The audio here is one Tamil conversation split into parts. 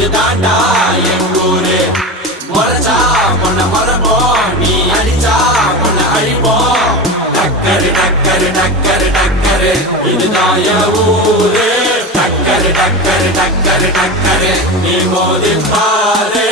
இது தாண்டா எங்கூரு முறைச்சா பொண்ண மரபோம் நீ அடிச்சா பொண்ண அழிப்போம் டக்கரு டக்கரு டக்கரு டக்கரு இதுதான் என் ஊரு டக்கரு டக்கரு டக்கரு டக்கரு நீ மோதி பாரு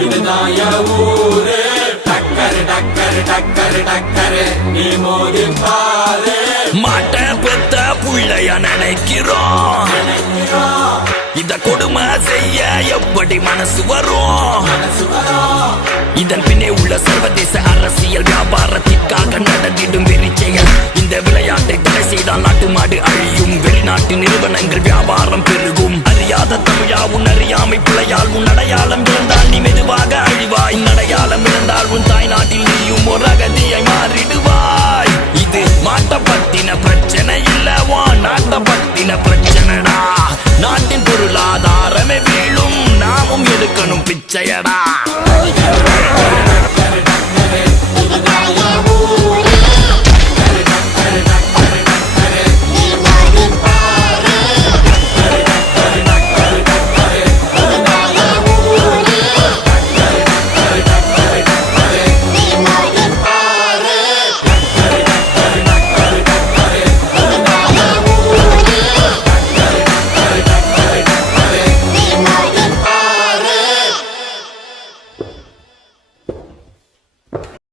இதுதான் என் ஊரு டக்கரு டக்கரு டக்கரு டக்கரு நீ மோதி பாரு மாட்ட பெத்த புள்ளைய நினைக்கிறோம் இத கொடுமை செய்ய எப்படி மனசு வரும் இதன் பின்னே உள்ள சர்வதேச அரசியல் வியாபாரத்திற்காக நடந்திடும் வெறிச்செயல் இந்த விளையாட்டை தடை செய்தால் நாட்டு மாடு அழியும் வெளிநாட்டு நிறுவனங்கள் வியாபாரம் பெருகும் அறியாத தமிழா உன் அறியாமை பிள்ளையால் உன் அடையாளம் இழந்தால் நீ மெதுவாக அழிவாய் அடையாளம் இழந்தால் உன் தாய் நாட்டில் நீயும் ஒரு அகதியை மாறிடுவாய் இது மாட்ட பத்தின பிரச்சனை இல்லவா நாட்ட பத்தின பிரச்சனைடா நாட்டின் பொருளாதாரம்